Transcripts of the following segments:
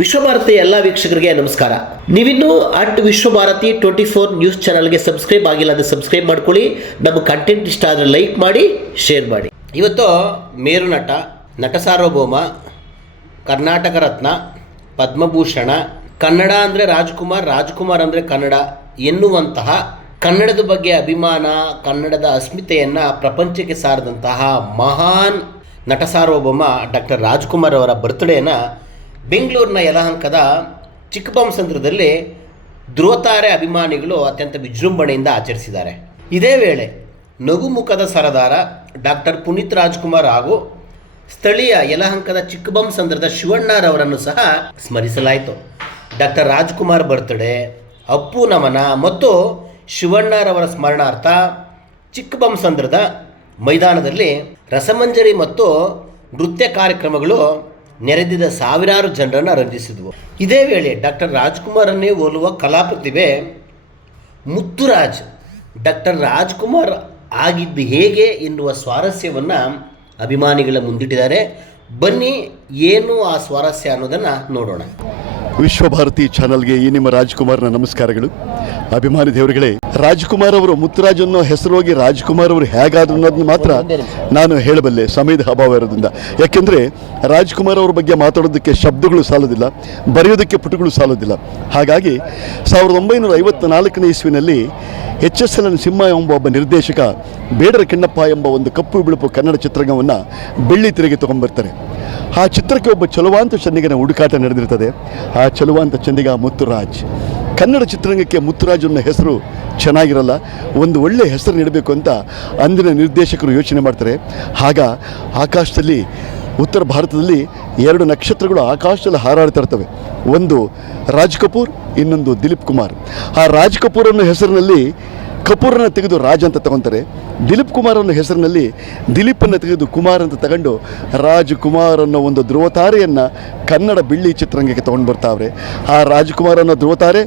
ವಿಶ್ವಭಾರತಿ ಎಲ್ಲ ವೀಕ್ಷಕರಿಗೆ ನಮಸ್ಕಾರ. ನೀವಿನ್ನೂ at Vishwabharati twenty four news ಚಾನಲ್ಗೆ ಸಬ್ಸ್ಕ್ರೈಬ್ ಆಗಿಲ್ಲ ಅಂದರೆ ಸಬ್ಸ್ಕ್ರೈಬ್ ಮಾಡ್ಕೊಳ್ಳಿ. ನಮ್ಮ ಕಂಟೆಂಟ್ ಇಷ್ಟ ಆದರೆ ಲೈಕ್ ಮಾಡಿ, ಶೇರ್ ಮಾಡಿ. ಇವತ್ತು ಮೇರುನಟ ನಟ ನಟ ಸಾರ್ವಭೌಮ, ಕರ್ನಾಟಕ ರತ್ನ, ಪದ್ಮಭೂಷಣ, ಕನ್ನಡ ಅಂದರೆ ರಾಜ್ಕುಮಾರ್ ರಾಜ್ಕುಮಾರ್ ಅಂದರೆ ಕನ್ನಡ ಎನ್ನುವಂತಹ ಕನ್ನಡದ ಬಗ್ಗೆ ಅಭಿಮಾನ, ಕನ್ನಡದ ಅಸ್ಮಿತೆಯನ್ನು ಪ್ರಪಂಚಕ್ಕೆ ಸಾರಿದಂತಹ ಮಹಾನ್ ನಟ ಸಾರ್ವಭೌಮ ಡಾಕ್ಟರ್ ರಾಜ್ಕುಮಾರ್ ಅವರ ಬರ್ತ್ಡೇನ ಬೆಂಗಳೂರಿನ ಯಲಹಂಕದ ಚಿಕ್ಕಬಂಸಂದ್ರದಲ್ಲಿ ಧ್ರುವತಾರೆ ಅಭಿಮಾನಿಗಳು ಅತ್ಯಂತ ವಿಜೃಂಭಣೆಯಿಂದ ಆಚರಿಸಿದ್ದಾರೆ. ಇದೇ ವೇಳೆ ನಗುಮುಖದ ಸರದಾರ ಡಾಕ್ಟರ್ ಪುನೀತ್ ರಾಜ್ಕುಮಾರ್ ಹಾಗೂ ಸ್ಥಳೀಯ ಯಲಹಂಕದ ಚಿಕ್ಕಬಂಸಂದ್ರದ ಶಿವಣ್ಣರವರನ್ನು ಸಹ ಸ್ಮರಿಸಲಾಯಿತು. ಡಾಕ್ಟರ್ ರಾಜ್ಕುಮಾರ್ ಬರ್ತ್ಡೇ, ಅಪ್ಪು ನಮನ ಮತ್ತು ಶಿವಣ್ಣರವರ ಸ್ಮರಣಾರ್ಥ ಚಿಕ್ಕಬಂಸಂದ್ರದ ಮೈದಾನದಲ್ಲಿ ರಸಮಂಜರಿ ಮತ್ತು ನೃತ್ಯ ಕಾರ್ಯಕ್ರಮಗಳು ನೆರೆದಿದ್ದ ಸಾವಿರಾರು ಜನರನ್ನು ರಂಜಿಸಿದವು. ಇದೇ ವೇಳೆ ಡಾಕ್ಟರ್ ರಾಜ್ಕುಮಾರನ್ನೇ ಹೋಲುವ ಕಲಾಪ್ರತಿಭೆ ಮುತ್ತುರಾಜ್ ಡಾಕ್ಟರ್ ರಾಜ್ಕುಮಾರ್ ಆಗಿದ್ದು ಹೇಗೆ ಎನ್ನುವ ಸ್ವಾರಸ್ಯವನ್ನು ಅಭಿಮಾನಿಗಳ ಮುಂದಿಟ್ಟಿದ್ದಾರೆ. ಬನ್ನಿ, ಏನು ಆ ಸ್ವಾರಸ್ಯ ಅನ್ನೋದನ್ನು ನೋಡೋಣ. ವಿಶ್ವಭಾರತಿ ಚಾನಲ್ಗೆ ಈ ನಿಮ್ಮ ರಾಜ್ಕುಮಾರ್ನ ನಮಸ್ಕಾರಗಳು. ಅಭಿಮಾನಿ ದೇವರುಗಳೇ, ರಾಜ್ಕುಮಾರ್ ಅವರು ಮುತ್ತುರಾಜ್ ಅನ್ನೋ ಹೆಸರು ಹೋಗಿ ರಾಜ್ಕುಮಾರ್ ಅವರು ಹೇಗಾದ್ರು ಅನ್ನೋದನ್ನು ಮಾತ್ರ ನಾನು ಹೇಳಬಲ್ಲೆ ಸಮಯದ ಅಭಾವ ಇರೋದ್ರಿಂದ. ಯಾಕೆಂದರೆ ರಾಜ್ಕುಮಾರ್ ಅವ್ರ ಬಗ್ಗೆ ಮಾತಾಡೋದಕ್ಕೆ ಶಬ್ದಗಳು ಸಾಲೋದಿಲ್ಲ, ಬರೆಯೋದಕ್ಕೆ ಪುಟಗಳು ಸಾಲೋದಿಲ್ಲ. ಹಾಗಾಗಿ ಸಾವಿರದ ಒಂಬೈನೂರ ಐವತ್ತ ನಾಲ್ಕನೇ ಇಸ್ವಿನಲ್ಲಿ H S L N Simha ಎಂಬ ಒಬ್ಬ ನಿರ್ದೇಶಕ ಬೇಡರ ಕಿಣ್ಣಪ್ಪ ಎಂಬ ಒಂದು ಕಪ್ಪು ಬಿಳುಪು ಕನ್ನಡ ಚಿತ್ರರಂಗವನ್ನು ಬೆಳ್ಳಿ ತೆರೆಗೆ ತೊಗೊಂಡ್ಬರ್ತಾರೆ. ಆ ಚಿತ್ರಕ್ಕೆ ಒಬ್ಬ ಚಲುವಾಂತ ಚಂದಿಗನ ಹುಡುಕಾಟ ನಡೆದಿರ್ತದೆ. ಆ ಚಲುವಾಂತ ಚಂದಿಗ ಮುತ್ತುರಾಜ್. ಕನ್ನಡ ಚಿತ್ರರಂಗಕ್ಕೆ ಮುತ್ತುರಾಜ್ ಅನ್ನೋ ಹೆಸರು ಚೆನ್ನಾಗಿರಲ್ಲ, ಒಂದು ಒಳ್ಳೆಯ ಹೆಸರು ನೀಡಬೇಕು ಅಂತ ಅಂದಿನ ನಿರ್ದೇಶಕರು ಯೋಚನೆ ಮಾಡ್ತಾರೆ. ಆಗ ಆಕಾಶದಲ್ಲಿ, ಉತ್ತರ ಭಾರತದಲ್ಲಿ ಎರಡು ನಕ್ಷತ್ರಗಳು ಆಕಾಶದಲ್ಲಿ ಹಾರಾಡ್ತಾ ಇರ್ತವೆ. ಒಂದು ರಾಜ್ ಕಪೂರ್, ಇನ್ನೊಂದು ದಿಲೀಪ್ ಕುಮಾರ್. ಆ ರಾಜ್ ಕಪೂರ್ ಅನ್ನೋ ಹೆಸರಿನಲ್ಲಿ ಕಪೂರನ್ನು ತೆಗೆದು ರಾಜ ಅಂತ ತಗೊತಾರೆ. ದಿಲೀಪ್ ಕುಮಾರ್ ಅನ್ನೋ ಹೆಸರಿನಲ್ಲಿ ದಿಲೀಪನ್ನು ತೆಗೆದು ಕುಮಾರ್ ಅಂತ ತಗೊಂಡು ರಾಜ್ ಕುಮಾರ್ ಅನ್ನೋ ಒಂದು ಧ್ರುವತಾರೆಯನ್ನು ಕನ್ನಡ ಬಿಳ್ಳಿ ಚಿತ್ರರಂಗಕ್ಕೆ ತೊಗೊಂಡು ಬರ್ತಾವ್ರೆ. ಆ ರಾಜ್ಕುಮಾರ್ ಅನ್ನೋ ಧ್ರುವತಾರೆ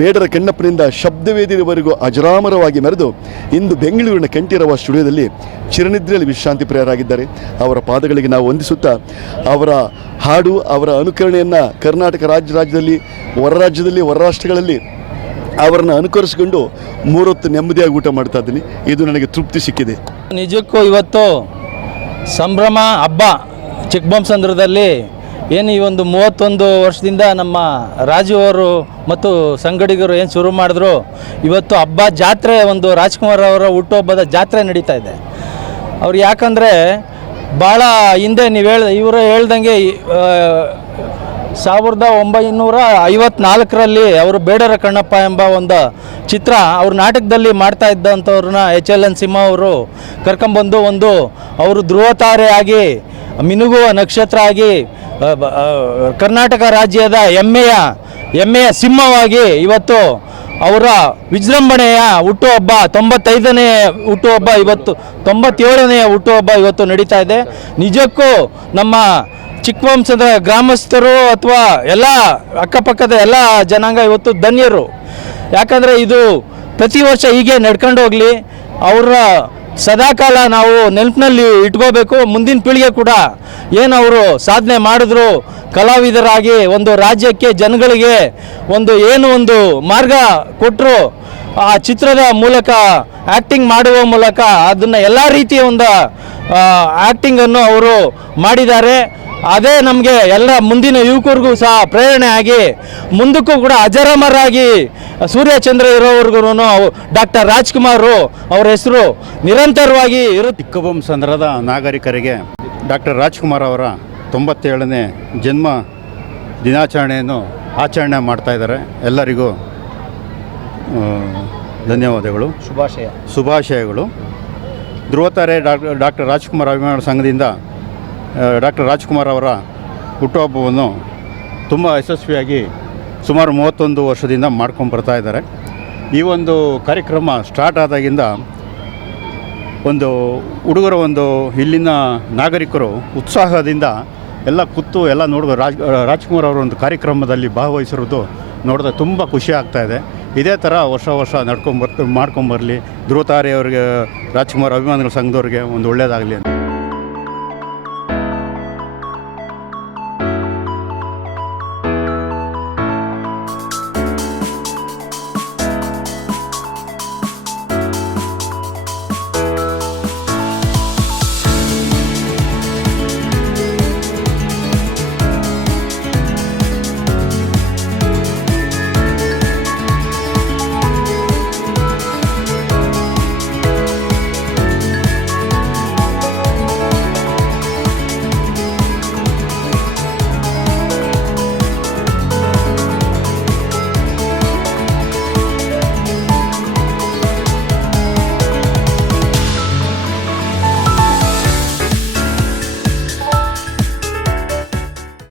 ಬೇಡರ ಕೆಣ್ಣಪ್ಪನಿಂದ ಶಬ್ದವೇದಿಯವರೆಗೂ ಅಜರಾಮರವಾಗಿ ಮೆರೆದು ಇಂದು ಬೆಂಗಳೂರಿನ ಕೆಂಟಿರವ ಸ್ಟುಡಿಯೋದಲ್ಲಿ ಚಿರನಿದ್ರೆಯಲ್ಲಿ ವಿಶ್ರಾಂತಿ ಪ್ರಿಯರಾಗಿದ್ದಾರೆ. ಅವರ ಪಾದಗಳಿಗೆ ನಾವು ವಂದಿಸುತ್ತಾ ಅವರ ಹಾಡು, ಅವರ ಅನುಕರಣೆಯನ್ನು ಕರ್ನಾಟಕ ರಾಜ್ಯ ರಾಜ್ಯದಲ್ಲಿ, ಹೊರ ರಾಜ್ಯದಲ್ಲಿ, ಹೊರ ರಾಷ್ಟ್ರಗಳಲ್ಲಿ ಅವರನ್ನು ಅನುಕರಿಸಿಕೊಂಡು ಮೂರೊತ್ತು ನೆಮ್ಮದಿಯಾಗಿ ಊಟ ಮಾಡ್ತಾ ಇದ್ದೀನಿ. ಇದು ನನಗೆ ತೃಪ್ತಿ ಸಿಕ್ಕಿದೆ. ನಿಜಕ್ಕೂ ಇವತ್ತು ಸಂಭ್ರಮ ಹಬ್ಬ ಚಿಕ್ಕಬೊಮ್ಮಸಂದ್ರದಲ್ಲಿ ಏನು ಈ ಒಂದು ಮೂವತ್ತೊಂದು ವರ್ಷದಿಂದ ನಮ್ಮ ರಾಜು ಅವರು ಮತ್ತು ಸಂಗಡಿಗರು ಏನು ಶುರು ಮಾಡಿದ್ರು, ಇವತ್ತು ಹಬ್ಬ ಜಾತ್ರೆ ಒಂದು ರಾಜ್ಕುಮಾರ್ ಅವರ ಹುಟ್ಟುಹಬ್ಬದ ಜಾತ್ರೆ ನಡೀತಾ ಇದೆ. ಅವ್ರು ಯಾಕಂದರೆ ಭಾಳ ಹಿಂದೆ ನೀವು ಹೇಳ್ ಇವರು ಹೇಳ್ದಂಗೆ ಸಾವಿರದ ಒಂಬೈನೂರ ಐವತ್ನಾಲ್ಕರಲ್ಲಿ ಅವರು ಬೇಡರ ಕಣ್ಣಪ್ಪ ಎಂಬ ಒಂದು ಚಿತ್ರ ಅವ್ರ ನಾಟಕದಲ್ಲಿ ಮಾಡ್ತಾ ಇದ್ದಂಥವ್ರನ್ನ ಎಚ್ ಎಲ್ ಎನ್ ಸಿಂಹ ಅವರು ಕರ್ಕೊಂಬಂದು ಒಂದು ಅವರು ಧ್ರುವತಾರೆ ಆಗಿ ಮಿನುಗುವ ನಕ್ಷತ್ರ ಆಗಿ ಕರ್ನಾಟಕ ರಾಜ್ಯದ ಹೆಮ್ಮೆಯ ಹೆಮ್ಮೆಯ ಸಿಂಹವಾಗಿ ಇವತ್ತು ಅವರ ವಿಜೃಂಭಣೆಯ ಹುಟ್ಟುಹಬ್ಬ, ತೊಂಬತ್ತೈದನೇ ಹುಟ್ಟುಹಬ್ಬ ಇವತ್ತು ತೊಂಬತ್ತೇಳನೆಯ ಹುಟ್ಟುಹಬ್ಬ ಇವತ್ತು ನಡೀತಾ ಇದೆ. ನಿಜಕ್ಕೂ ನಮ್ಮ ಚಿಕ್ಕವಂಶದ ಗ್ರಾಮಸ್ಥರು ಅಥವಾ ಎಲ್ಲ ಅಕ್ಕಪಕ್ಕದ ಎಲ್ಲ ಜನಾಂಗ ಇವತ್ತು ಧನ್ಯರು. ಯಾಕಂದರೆ ಇದು ಪ್ರತಿ ವರ್ಷ ಹೀಗೆ ನಡ್ಕೊಂಡು ಹೋಗಲಿ, ಅವರ ಸದಾಕಾಲ ನಾವು ನೆನಪಿನಲ್ಲಿ ಇಟ್ಕೋಬೇಕು, ಮುಂದಿನ ಪೀಳಿಗೆ ಕೂಡ ಏನು ಅವರು ಸಾಧನೆ ಮಾಡಿದ್ರು, ಕಲಾವಿದರಾಗಿ ಒಂದು ರಾಜ್ಯಕ್ಕೆ ಜನಗಳಿಗೆ ಒಂದು ಏನು ಒಂದು ಮಾರ್ಗ ಕೊಟ್ಟರು ಆ ಚಿತ್ರದ ಮೂಲಕ ಆ್ಯಕ್ಟಿಂಗ್ ಮಾಡುವ ಮೂಲಕ ಅದನ್ನು ಎಲ್ಲ ರೀತಿಯ ಒಂದು ಆ್ಯಕ್ಟಿಂಗನ್ನು ಅವರು ಮಾಡಿದ್ದಾರೆ. ಅದೇ ನಮಗೆ ಎಲ್ಲ ಮುಂದಿನ ಯುವಕರಿಗೂ ಸಹ ಪ್ರೇರಣೆ ಆಗಿ ಮುಂದಕ್ಕೂ ಕೂಡ ಅಜರಮರಾಗಿ ಸೂರ್ಯಚಂದ್ರ ಇರೋವರೆಗೂ ಡಾಕ್ಟರ್ ರಾಜ್ಕುಮಾರ್ ಅವರ ಹೆಸರು ನಿರಂತರವಾಗಿ ಇರುತ್ತೆ ಚಿಕ್ಕಬೊಮ್ಮಸಂದ್ರದ ನಾಗರಿಕರಿಗೆ ಡಾಕ್ಟರ್ ರಾಜ್ಕುಮಾರ್ ಅವರ ತೊಂಬತ್ತೇಳನೇ ಜನ್ಮ ದಿನಾಚರಣೆಯನ್ನು ಆಚರಣೆ ಮಾಡ್ತಾ ಇದ್ದಾರೆ. ಎಲ್ಲರಿಗೂ ಧನ್ಯವಾದಗಳು. ಶುಭಾಶಯ. ಶುಭಾಶಯಗಳು. ಧ್ರುವತಾರೆ ಡಾಕ್ಟರ್ ಡಾಕ್ಟರ್ ರಾಜ್ಕುಮಾರ್ ಅಭಿಮಾನ ಸಂಘದಿಂದ ಡಾಕ್ಟರ್ ರಾಜ್ಕುಮಾರ್ ಅವರ ಹುಟ್ಟುಹಬ್ಬವನ್ನು ತುಂಬ ಯಶಸ್ವಿಯಾಗಿ ಸುಮಾರು ಮೂವತ್ತೊಂದು ವರ್ಷದಿಂದ ಮಾಡ್ಕೊಂಡು ಬರ್ತಾ ಇದ್ದಾರೆ. ಈ ಒಂದು ಕಾರ್ಯಕ್ರಮ ಸ್ಟಾರ್ಟ್ ಆದಾಗಿಂದ ಒಂದು ಹುಡುಗರ, ಒಂದು ಇಲ್ಲಿನ ನಾಗರಿಕರು ಉತ್ಸಾಹದಿಂದ ಎಲ್ಲ ಕುತ್ತು ಎಲ್ಲ ನೋಡಿದ್ರು ರಾಜ್ ರಾಜ್ಕುಮಾರ್ ಅವರ ಒಂದು ಕಾರ್ಯಕ್ರಮದಲ್ಲಿ ಭಾಗವಹಿಸಿರೋದು ನೋಡಿದ್ರೆ ತುಂಬ ಖುಷಿ ಆಗ್ತಾ ಇದೆ. ಇದೇ ಥರ ವರ್ಷ ವರ್ಷ ನಡ್ಕೊಂಬರ್ ಮಾಡ್ಕೊಂಬರಲಿ ಧ್ರುವತಾರೆ ಅವರಿಗೆ ರಾಜ್ಕುಮಾರ್ ಅಭಿಮಾನಿಗಳ ಸಂಘದವ್ರಿಗೆ ಒಂದು ಒಳ್ಳೆಯದಾಗಲಿ ಅಂತ.